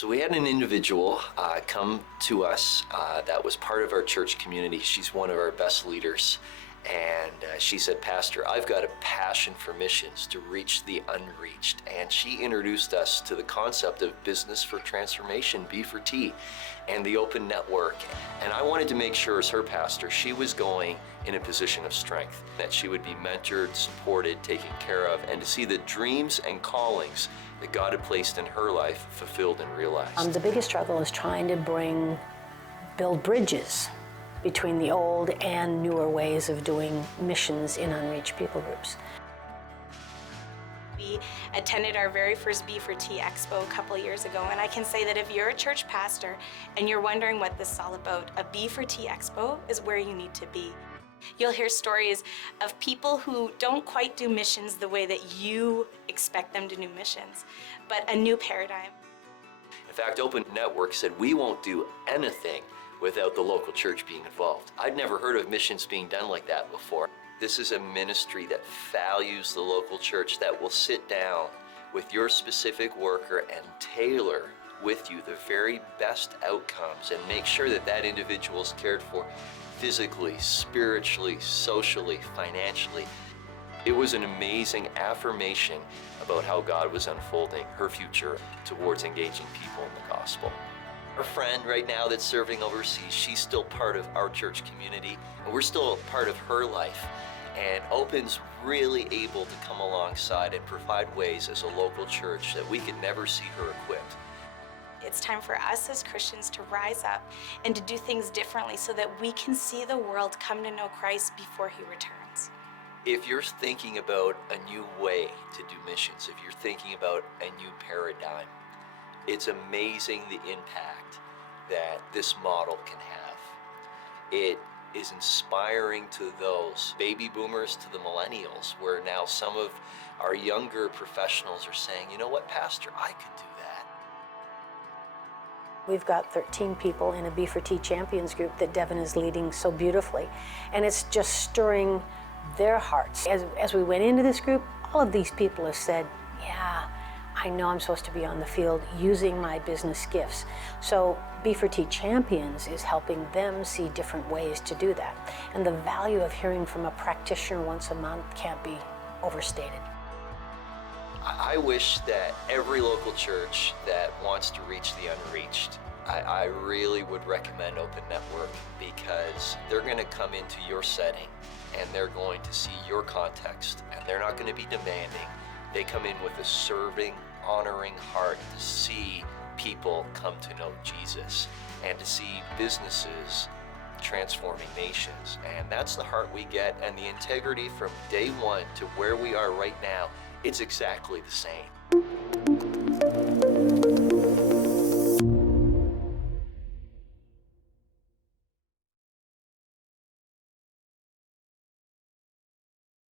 So we had an individual come to us that was part of our church community. She's one of our best leaders. And she said, Pastor, I've got a passion for missions to reach the unreached. And she introduced us to the concept of Business for Transformation, B4T, and the Open Network. And I wanted to make sure as her pastor, she was going in a position of strength, that she would be mentored, supported, taken care of, and to see the dreams and callings that God had placed in her life fulfilled and realized. The biggest struggle is trying to build bridges between the old and newer ways of doing missions in unreached people groups. We attended our very first B4T Expo a couple years ago, and I can say that if you're a church pastor and you're wondering what this is all about, a B4T Expo is where you need to be. You'll hear stories of people who don't quite do missions the way that you expect them to do missions, but a new paradigm. In fact, Open Network said we won't do anything without the local church being involved. I'd never heard of missions being done like that before. This is a ministry that values the local church, that will sit down with your specific worker and tailor with you the very best outcomes and make sure that that individual is cared for physically, spiritually, socially, financially. It was an amazing affirmation about how God was unfolding her future towards engaging people in the gospel. Our friend right now that's serving overseas, she's still part of our church community, and we're still part of her life. And Open's really able to come alongside and provide ways as a local church that we could never see her equipped. It's time for us as Christians to rise up and to do things differently so that we can see the world come to know Christ before He returns. If you're thinking about a new way to do missions, if you're thinking about a new paradigm, it's amazing the impact that this model can have. It is inspiring to those baby boomers to the millennials, where now some of our younger professionals are saying, you know what, Pastor, I could do that. We've got 13 people in a B4T Champions group that Devin is leading so beautifully, and it's just stirring their hearts. As we went into this group, all of these people have said, yeah, I know I'm supposed to be on the field using my business gifts. So B4T Champions is helping them see different ways to do that. And the value of hearing from a practitioner once a month can't be overstated. I wish that every local church that wants to reach the unreached, I really would recommend Open Network, because they're going to come into your setting and they're going to see your context, and they're not going to be demanding. They come in with a serving, honoring heart to see people come to know Jesus and to see businesses transforming nations. And that's the heart we get, and the integrity from day one to where we are right now, it's exactly the same.